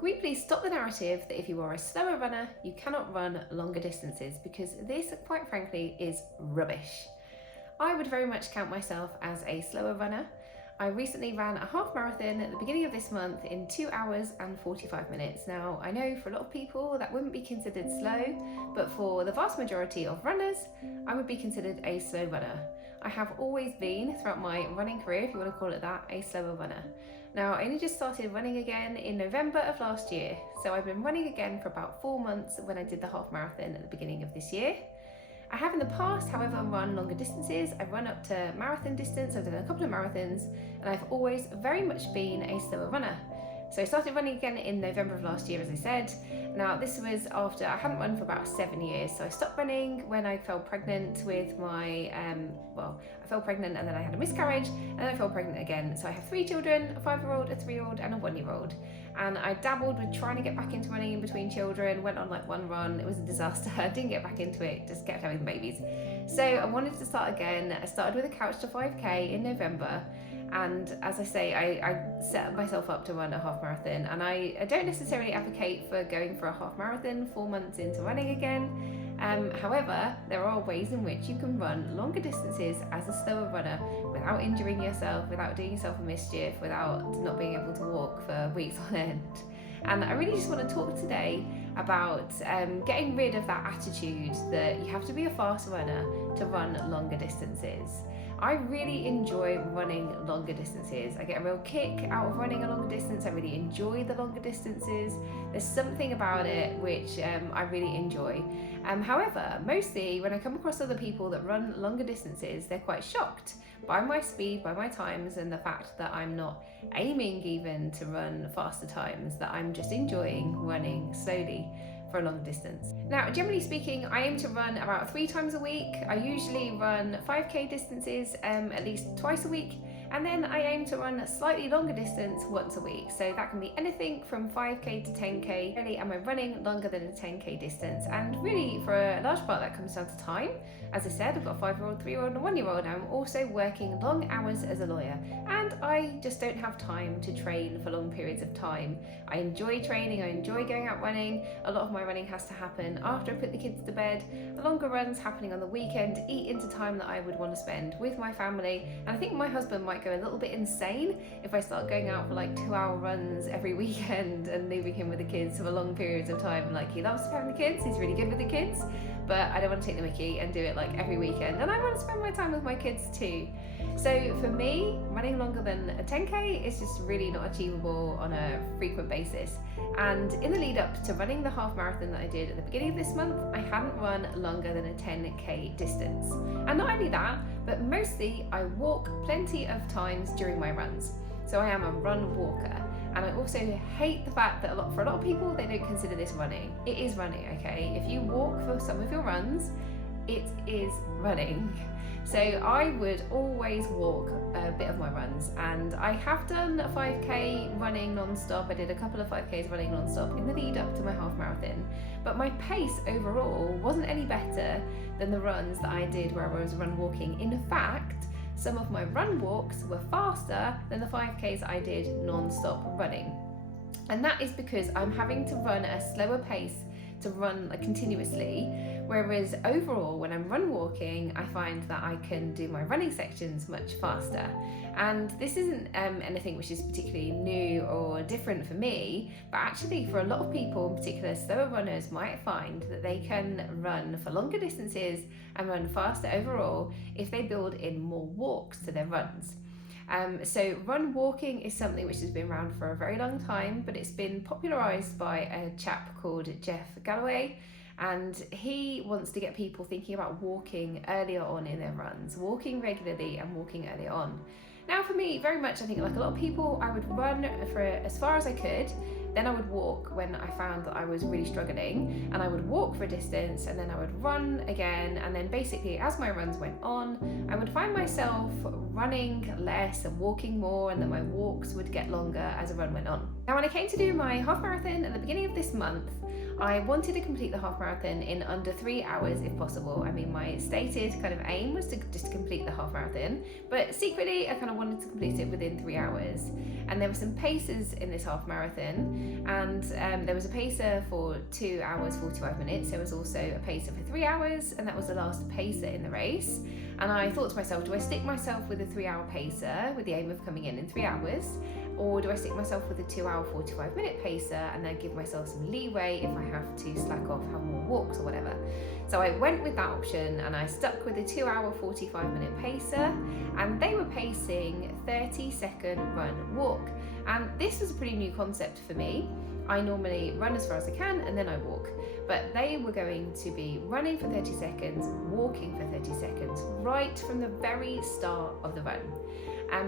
Can we please stop the narrative that if you are a slower runner, you cannot run longer distances, because this, quite frankly, is rubbish. I would very much count myself as a slower runner. I recently ran a half marathon at the beginning of this month in 2 hours and 45 minutes. Now, I know for a lot of people that wouldn't be considered slow, but for the vast majority of runners, I would be considered a slow runner. I have always been, throughout my running career, if you want to call it that, a slower runner. Now, I only just started running again in November of last year, so I've been running again for about 4 months when I did the half marathon at the beginning of this year. I have in the past, however, run longer distances. I've run up to marathon distance, I've done a couple of marathons, and I've always very much been a slower runner. So I started running again in November of last year, as I said. Now, this was after I hadn't run for about 7 years. So I stopped running when I fell pregnant with my, I fell pregnant and then I had a miscarriage, and then I fell pregnant again. So I have 3 children, a 5-year-old, a 3-year-old and a 1-year-old. And I dabbled with trying to get back into running in between children, went on like one run, it was a disaster. I didn't get back into it, just kept having babies. So I wanted to start again. I started with a couch to 5K in November. And as I say, I set myself up to run a half marathon, and I don't necessarily advocate for going for a half marathon 4 months into running again. However, there are ways in which you can run longer distances as a slower runner without injuring yourself, without doing yourself a mischief, without not being able to walk for weeks on end. And I really just want to talk today about getting rid of that attitude that you have to be a fast runner to run longer distances. I really enjoy running longer distances. I get a real kick out of running a longer distance. I really enjoy the longer distances. There's something about it which I really enjoy. However, mostly when I come across other people that run longer distances, they're quite shocked by my speed, by my times, and the fact that I'm not aiming even to run faster times, that I'm just enjoying running slowly for a long distance. Now, generally speaking, I aim to run about 3 times a week. I usually run 5K distances at least twice a week, and then I aim to run a slightly longer distance once a week. So that can be anything from 5K to 10K. Really, am I running longer than a 10K distance? And really, for a large part, that comes down to time. As I said, I've got a 5-year-old, 3-year-old, and a 1-year-old. I'm also working long hours as a lawyer, and I just don't have time to train for long periods of time. I enjoy training, I enjoy going out running. A lot of my running has to happen after I put the kids to bed. The longer runs happening on the weekend eat into time that I would want to spend with my family. And I think my husband might go a little bit insane if I start going out for like 2-hour runs every weekend and leaving him with the kids for long periods of time. Like, he loves having the kids, he's really good with the kids, but I don't want to take the mickey and do it like every weekend, and I want to spend my time with my kids too. So for me, running longer than a 10K is just really not achievable on a frequent basis. And in the lead up to running the half marathon that I did at the beginning of this month, I hadn't run longer than a 10K distance. And not only that, but mostly I walk plenty of times during my runs. So I am a run walker. And I also hate the fact that for a lot of people, they don't consider this running. It is running, okay? If you walk for some of your runs, it is running. So I would always walk a bit of my runs, and I have done a 5K running non-stop. I did a couple of 5Ks running non-stop in the lead up to my half marathon, but my pace overall wasn't any better than the runs that I did where I was run walking. In fact, some of my run walks were faster than the 5Ks I did non-stop running. And that is because I'm having to run at a slower pace to run continuously, whereas overall when I'm run walking, I find that I can do my running sections much faster. And this isn't anything which is particularly new or different for me, but actually for a lot of people, in particular slower runners, might find that they can run for longer distances and run faster overall if they build in more walks to their runs. So run walking is something which has been around for a very long time, but it's been popularised by a chap called Jeff Galloway, and he wants to get people thinking about walking earlier on in their runs, walking regularly and walking early on. Now for me, very much I think like a lot of people, I would run for as far as I could, then I would walk when I found that I was really struggling, and I would walk for a distance, and then I would run again, and then basically as my runs went on, I would find myself running less and walking more, and then my walks would get longer as a run went on. Now when I came to do my half marathon at the beginning of this month, I wanted to complete the half marathon in under 3 hours if possible. I mean, my stated kind of aim was to just complete the half marathon, but secretly I kind of wanted to complete it within 3 hours. And there were some paces in this half marathon. And there was a pacer for 2 hours 45 minutes. There was also a pacer for 3 hours, and that was the last pacer in the race. And I thought to myself, do I stick myself with a 3-hour pacer with the aim of coming in 3 hours, or do I stick myself with a 2-hour 45-minute pacer and then give myself some leeway if I have to slack off, have more walks or whatever? So I went with that option, and I stuck with a 2-hour 45-minute pacer, and they were pacing 30-second run walk. And this was a pretty new concept for me. I normally run as far as I can and then I walk, but they were going to be running for 30 seconds, walking for 30 seconds, right from the very start of the run.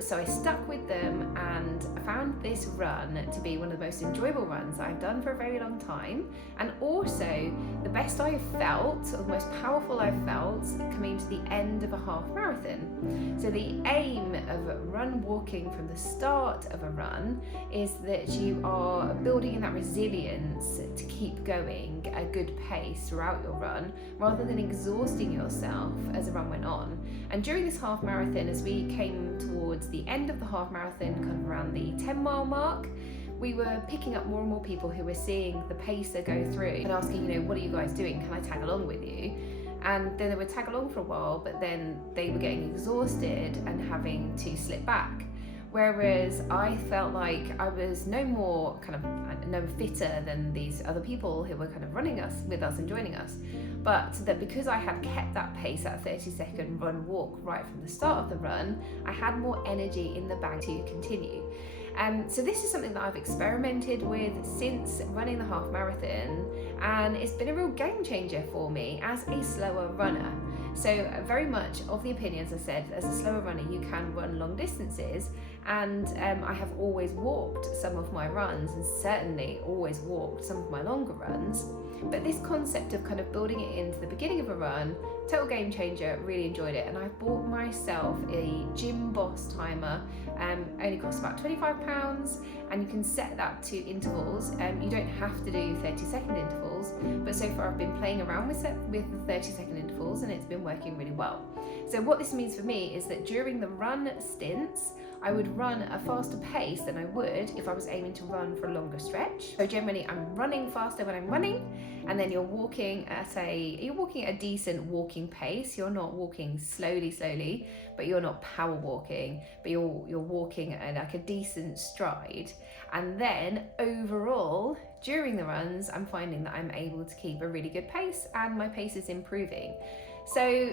So I stuck with them, and I found this run to be one of the most enjoyable runs I've done for a very long time, and also the best I've felt, or the most powerful I've felt, coming to the end of a half marathon. So the aim of run walking from the start of a run is that you are building in that resilience to keep going a good pace throughout your run, rather than exhausting yourself as the run went on. And during this half marathon, as we came towards the end of the half marathon, kind of around the 10-mile mark, we were picking up more and more people who were seeing the pacer go through and asking, what are you guys doing? Can I tag along with you? And then they would tag along for a while, but then they were getting exhausted and having to slip back. Whereas I felt like I was no more no fitter than these other people who were kind of running with us and joining us, but that because I had kept that pace, that 30-second run walk right from the start of the run, I had more energy in the bag to continue. So this is something that I've experimented with since running the half marathon, and it's been a real game changer for me as a slower runner. So very much of the opinion, as I said, as a slower runner, you can run long distances, and I have always walked some of my runs, and certainly always walked some of my longer runs. But this concept of kind of building it into the beginning of a run, total game changer, really enjoyed it. And I bought myself a Gym Boss timer, only costs about £25, and you can set that to intervals. You don't have to do 30-second intervals, but so far I've been playing around with the 30-second intervals, and it's been working really well. So what this means for me is that during the run stints, I would run a faster pace than I would if I was aiming to run for a longer stretch. So generally I'm running faster when I'm running, and then you're walking at a decent walking pace. You're not walking slowly, but you're not power walking, but you're walking at like a decent stride. And then overall, during the runs, I'm finding that I'm able to keep a really good pace, and my pace is improving. So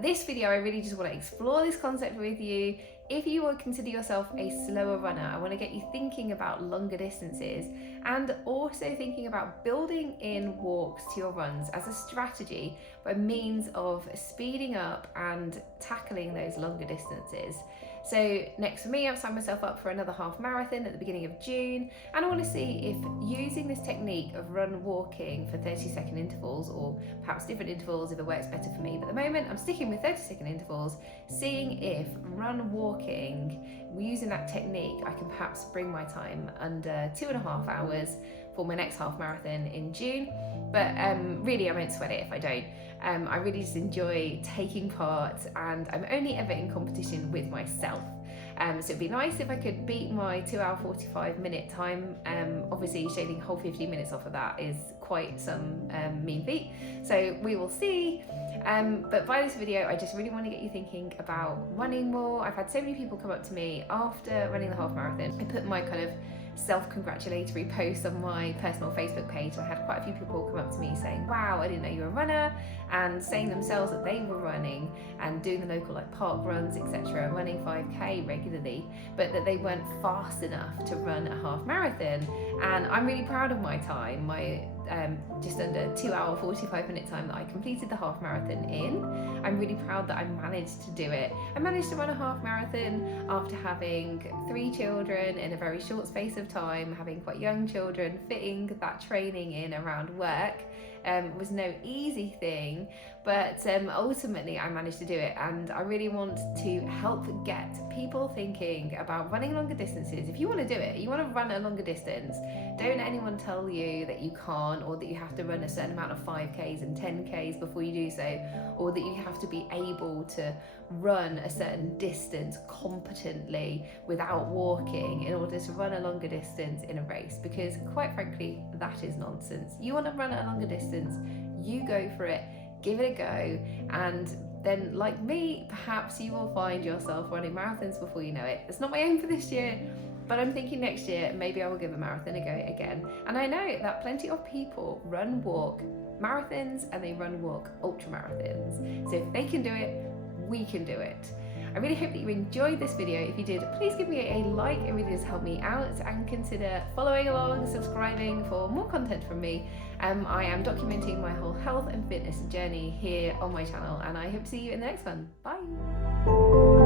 this video, I really just want to explore this concept with you. If you would consider yourself a slower runner, I want to get you thinking about longer distances, and also thinking about building in walks to your runs as a strategy by means of speeding up and tackling those longer distances. So next for me, I've signed myself up for another half marathon at the beginning of June, and I want to see if using this technique of run walking for 30-second intervals, or perhaps different intervals if it works better for me, but at the moment I'm sticking with 30-second intervals, seeing if run walking, using that technique, I can perhaps bring my time under 2.5 hours for my next half marathon in June. But really I won't sweat it if I don't. I really just enjoy taking part, and I'm only ever in competition with myself. So it'd be nice if I could beat my 2-hour 45-minute time. Obviously shaving whole 15 minutes off of that is quite some mean feat, so we will see. But by this video, I just really want to get you thinking about running more. I've had so many people come up to me after running the half marathon. I put my kind of self-congratulatory posts on my personal Facebook page. I had quite a few people come up to me saying, wow, I didn't know you were a runner, and saying themselves that they were running and doing the local park runs, etc., running 5k regularly, but that they weren't fast enough to run a half marathon. And I'm really proud of my time, my just under 2-hour 45-minute time that I completed the half marathon in. I'm really proud that I managed to do it. I managed to run a half marathon after having 3 children in a very short space of time, having quite young children, fitting that training in around work. It was no easy thing, but ultimately I managed to do it, and I really want to help get people thinking about running longer distances. If you want to do it, you want to run a longer distance, don't let anyone tell you that you can't, or that you have to run a certain amount of 5Ks and 10Ks before you do so, or that you have to be able to run a certain distance competently without walking in order to run a longer distance in a race, because quite frankly that is nonsense. You want to run a longer distance, you go for it, give it a go, and then, like me, perhaps you will find yourself running marathons before you know it. It's not my aim for this year, but I'm thinking next year maybe I will give a marathon a go again. And I know that plenty of people run walk marathons and they run walk ultra marathons, so if they can do it, we can do it. I really hope that you enjoyed this video. If you did, please give me a like, it really does help me out, and consider following along, subscribing for more content from me. I am documenting my whole health and fitness journey here on my channel, and I hope to see you in the next one. Bye!